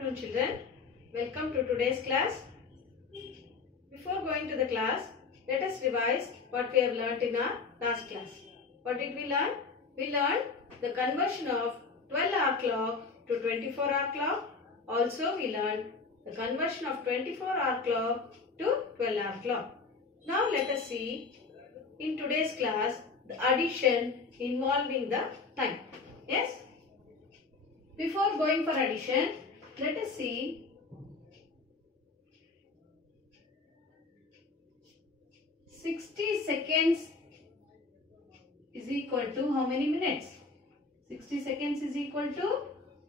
afternoon, children. Welcome to today's class. Before going to the class, let us revise what we have learnt in our last class. What did we learn? We learned the conversion of 12-hour clock to 24-hour clock. Also, we learned the conversion of 24-hour clock to 12-hour clock. Now, let us see in today's class the addition involving the time. Yes? Before going for addition, let us see seconds is equal to how many minutes? 60 seconds is equal to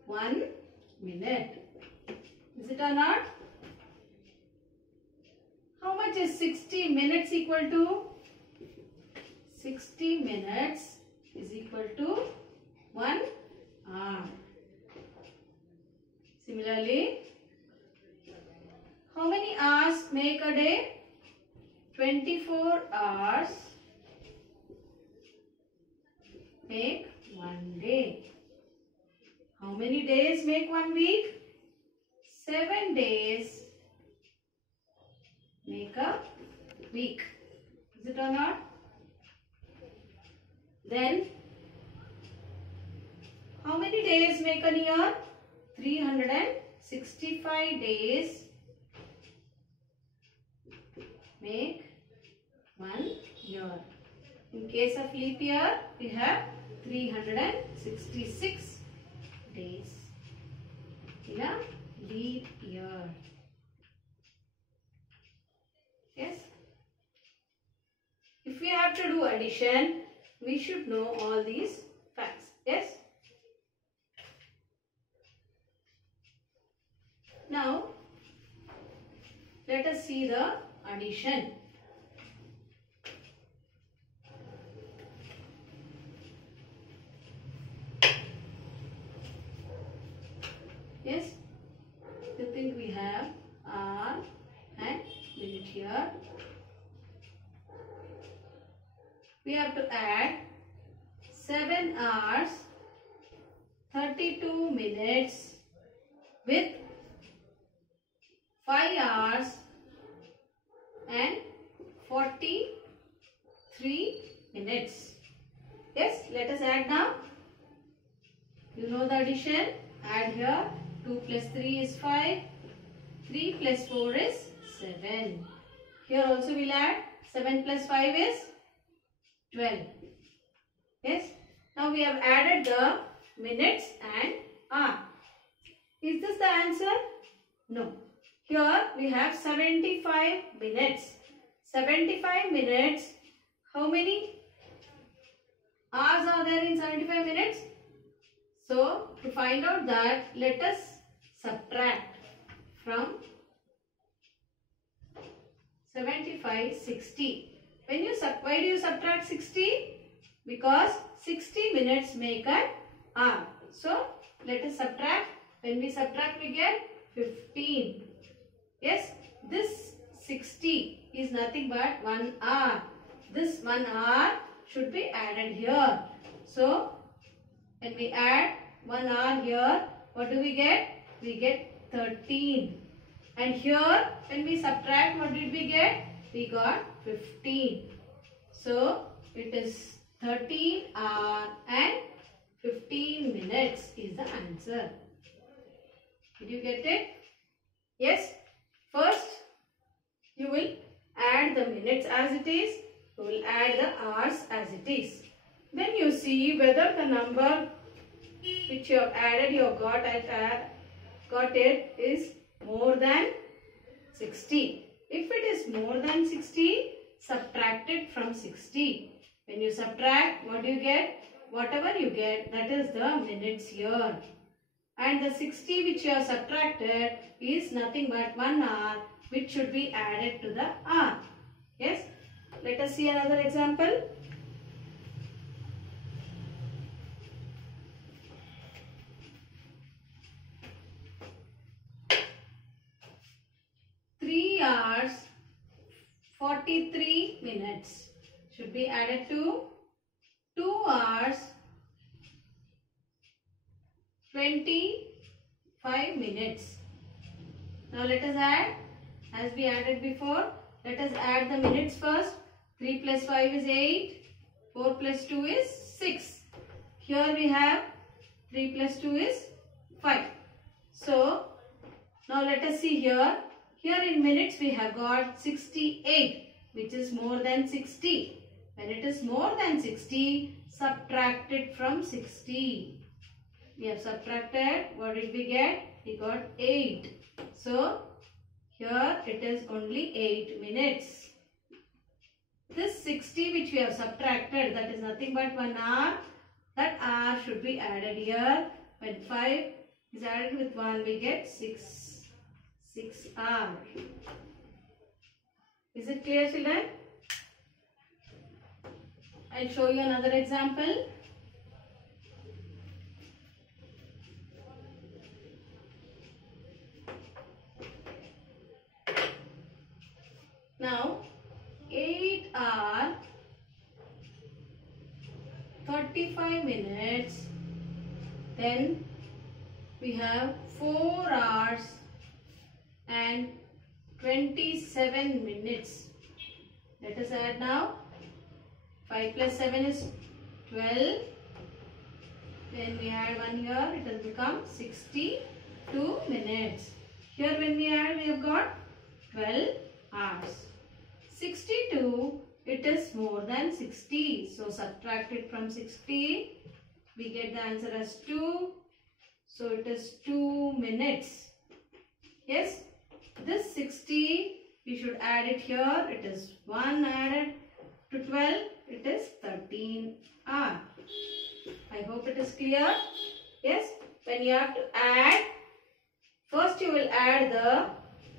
1 minute. Is it or not? How much is 60 minutes equal to? 60 minutes is equal to 1 hour. Similarly, how many hours make a day? 24 hours make 1 day. How many days make 1 week? 7 days make a week. Is it or not? Then, how many days make a year? 365 days make 1 year. In case of leap year, we have 366 days in a leap year. Yes? If we have to do addition, we should know all these facts. Yes? Now, let us see the addition. Yes, you think we have hour and minute here. We have to add 7 hours 32 minutes with 5 hours and 43 minutes. Yes, let us add now. You know the addition. Add here. 2 plus 3 is 5. 3 plus 4 is 7. Here also we will add. 7 plus 5 is 12. Yes. Now we have added the minutes and hour. Is this the answer? No. Here we have 75 minutes. 75 minutes. How many hours are there in 75 minutes? So, to find out that, let us subtract from 75, 60. Why do you subtract 60? Because 60 minutes make an hour. So, let us subtract. When we subtract, we get 15. Yes, this 60 is nothing but 1 hour. This 1 hour should be added here. So, when we add 1 hour here, what do we get? We get 13. And here, when we subtract, what did we get? We got 15. So, it is 13 hours and 15 minutes is the answer. Did you get it? Yes. First, you will add the minutes as it is. You will add the hours as it is. Then you see whether the number which you have added, you have got it is more than 60. If it is more than 60, subtract it from 60. When you subtract, what do you get? Whatever you get, that is the minutes here. And the 60 which you have subtracted is nothing but 1 hour which should be added to the hour. Yes? Let us see another example. Hours 43 minutes should be added to 2 hours 25 minutes. Now let us add, as we added before, let us add the minutes first. 3 plus 5 is 8, 4 plus 2 is 6. Here we have 3 plus 2 is 5. So, now let us see here. Here in minutes we have got 68, which is more than 60. When it is more than 60, subtract it from 60. We have subtracted, what did we get? We got 8. So, here it is only 8 minutes. This 60 which we have subtracted, that is nothing but 1 hour. That hour should be added here. When 5 is added with 1, we get 6 hours. Is it clear, children? I'll show you another example. Now, 8 hours, 35 minutes, then we have 4 hours and 27 minutes. Let us add now. 5 plus 7 is 12. Then we add 1 here, it has become 62 minutes. Here when we add, we have got 12 hours. 62, it is more than 60. So subtract it from 60. We get the answer as 2. So it is 2 minutes. Yes, this 60, we should add it here. It is 1 added to 12. It is 13 hours. I hope it is clear. Yes, when you have to add, first you will add the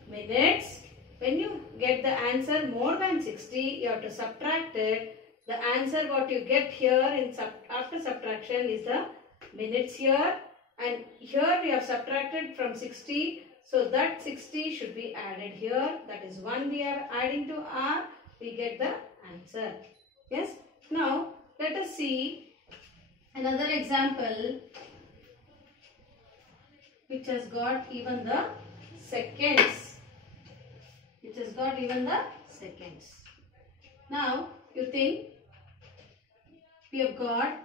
minutes. When you get the answer more than 60, you have to subtract it. The answer what you get here after subtraction is the minutes here. And here we have subtracted from 60. So that 60 should be added here. That is 1 we are adding to R. We get the answer. Yes. Now let us see another example which has got even the seconds. It has got even the seconds. Now you think we have got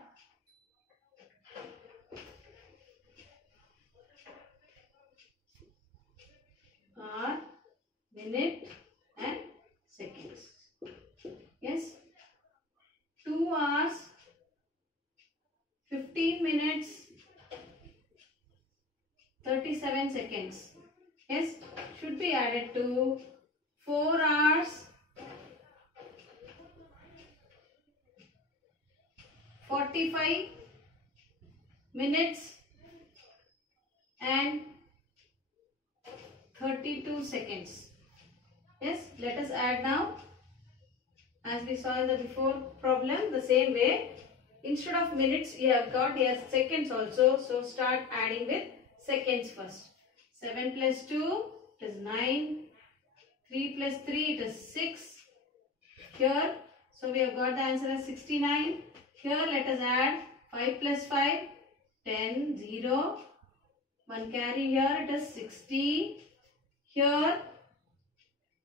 hour, minute and seconds. Yes. 2 hours, 15 minutes, 37 seconds. Yes, should be added to 4 hours, 45 minutes and 32 seconds. Yes, let us add now. As we saw in the before problem, the same way. Instead of minutes, you have got here seconds also. So start adding with seconds first. 7 plus 2 is 9. 3 plus 3 it is 6. Here, so we have got the answer as 69. Here let us add 5 plus 5, 10, 0. 1 carry here, it is 60. Here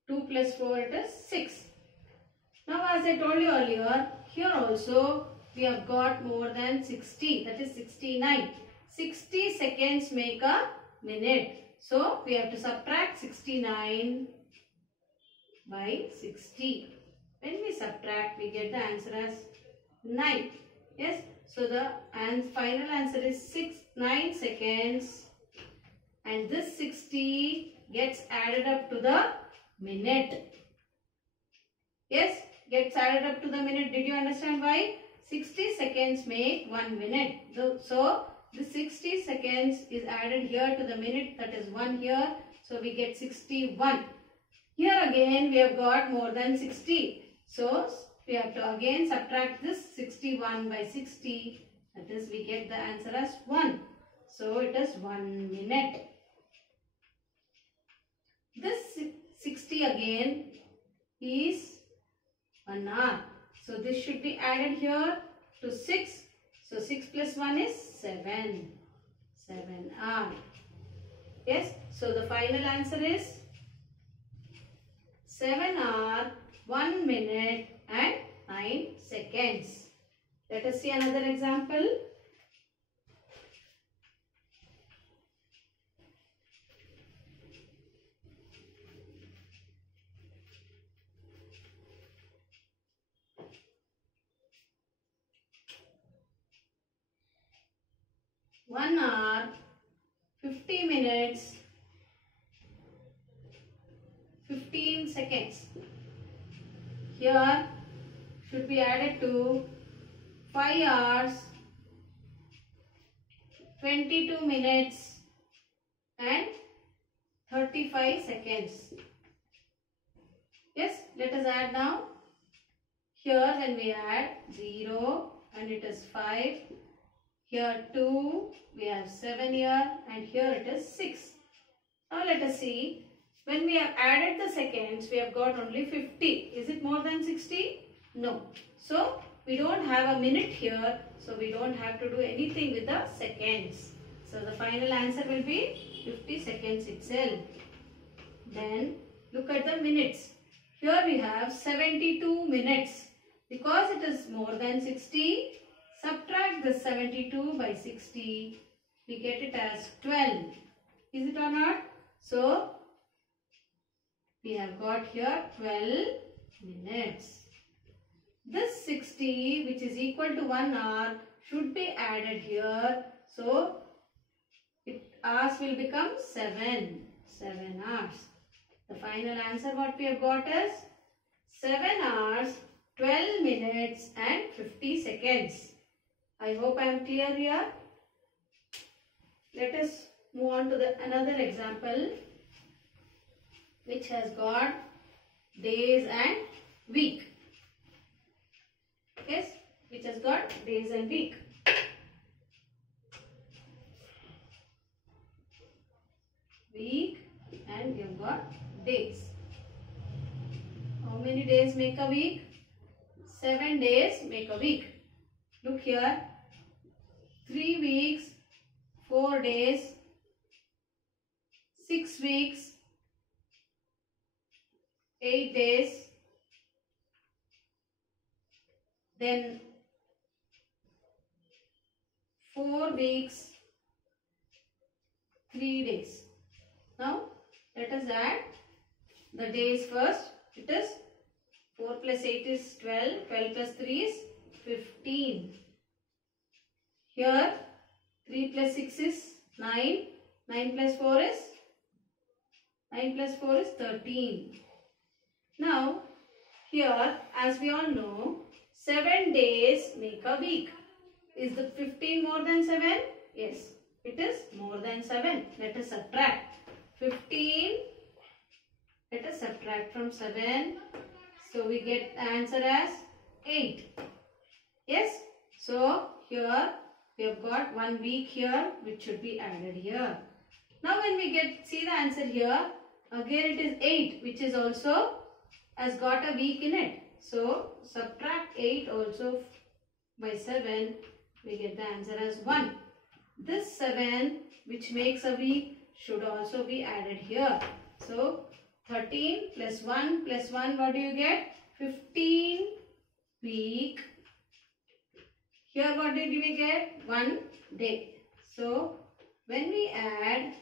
2 plus 4 it is 6. Now as I told you earlier, here also we have got more than 60, that is 69. 60 seconds make a minute. So we have to subtract 69 by 60. When we subtract, we get the answer as 9. Yes, so the final answer is 9 seconds. And this 60 gets added up to the minute. Yes, gets added up to the minute. Did you understand why? 60 seconds make 1 minute. So the 60 seconds is added here to the minute, that is 1 here. So we get 61. Here again we have got more than 60. So we have to again subtract this 61 by 60. That is, we get the answer as 1. So it is 1 minute. This 60 again is 1 hour. So this should be added here to 6. So 6 plus 1 is 7. 7 hours. Yes. So the final answer is 7 hours, 1 minute and 9 seconds. Let us see another example. One hour, 50 minutes, 15 seconds. Here should be added to 5 hours, 22 minutes and 35 seconds. Yes, let us add now. Here when we add 0 and it is 5. Here 2, we have 7 here and here it is 6. Now let us see. When we have added the seconds, we have got only 50. Is it more than 60? No. So, we don't have a minute here. So, we don't have to do anything with the seconds. So, the final answer will be 50 seconds itself. Then, look at the minutes. Here we have 72 minutes. Because it is more than 60, subtract the 72 by 60. We get it as 12. Is it or not? So, we have got here 12 minutes. This 60 which is equal to 1 hour should be added here. So, hours will become 7. 7 hours. The final answer what we have got is 7 hours, 12 minutes and 50 seconds. I hope I am clear here. Let us move on to another example which has got days and week. Yes, which has got days and week. Week and we have got days. How many days make a week? 7 days make a week. Look here. 3 weeks, 4 days, 6 weeks, 8 days, then 4 weeks, 3 days. Now, let us add the days first. It is 4 plus 8 is 12, 12 plus 3 is 15. Here, 3 plus 6 is 9, 9 plus 4 is 13. Now, here, as we all know, 7 days make a week. Is the 15 more than 7? Yes, it is more than 7. Let us subtract. 15, let us subtract from 7. So, we get the answer as 8. Yes, so here we have got 1 week here which should be added here. Now, when we see the answer here, again it is 8 which is also has got a week in it. So, subtract 8 also by 7, we get the answer as 1. This 7 which makes a week should also be added here. So, 13 plus 1 plus 1, what do you get? 15 week. Here what did we get? 1 day. So, when we add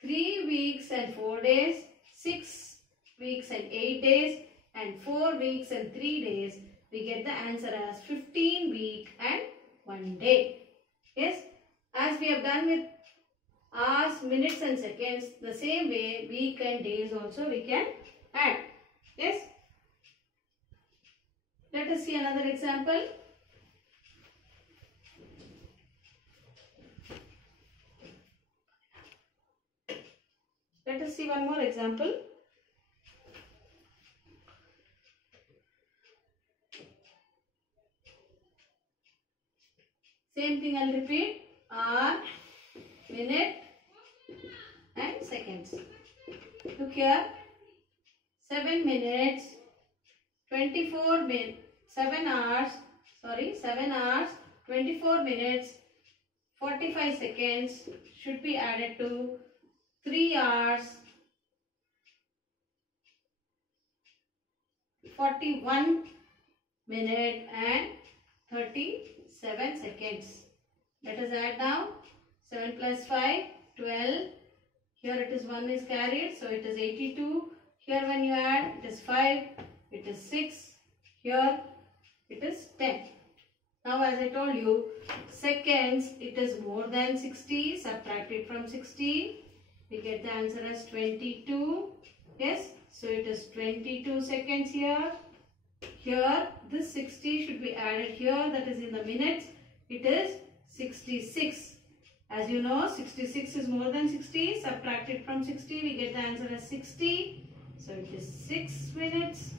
3 weeks and 4 days, 6 weeks and 8 days and 4 weeks and 3 days, we get the answer as 15 week and 1 day. Yes, as we have done with hours, minutes and seconds, the same way week and days also we can add. Yes. Let us see another example. Let us see one more example. Same thing I'll repeat. Hour, minute and seconds. Look here. 7 minutes, 24 minutes, 7 hours, 24 minutes, 45 seconds should be added to 3 hours 41 minute and 37 seconds. Let us add now. 7 plus 5, 12. Here it is 1 is carried, so it is 82. Here when you add, it is 5, it is 6. Here it is 10. Now as I told you, seconds, it is more than 60. Subtract it from 60. We get the answer as 22. Yes, so it is 22 seconds here. Here this 60 should be added here, that is in the minutes. It is 66. As you know, 66 is more than 60. Subtract it from 60. We get the answer as 60. So it is 6 minutes.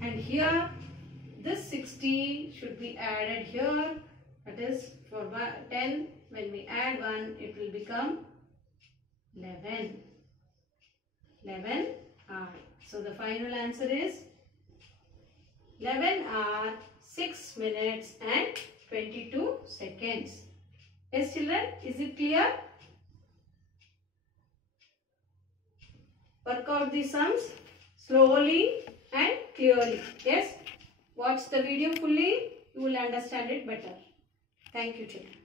And here, this 60 should be added here. That is for 10. When we add 1, it will become 11. 11 hour. So the final answer is 11 hour, 6 minutes and 22 seconds. Yes children, is it clear? Work out the sums slowly and clearly. Yes, watch the video fully, you will understand it better. Thank you children.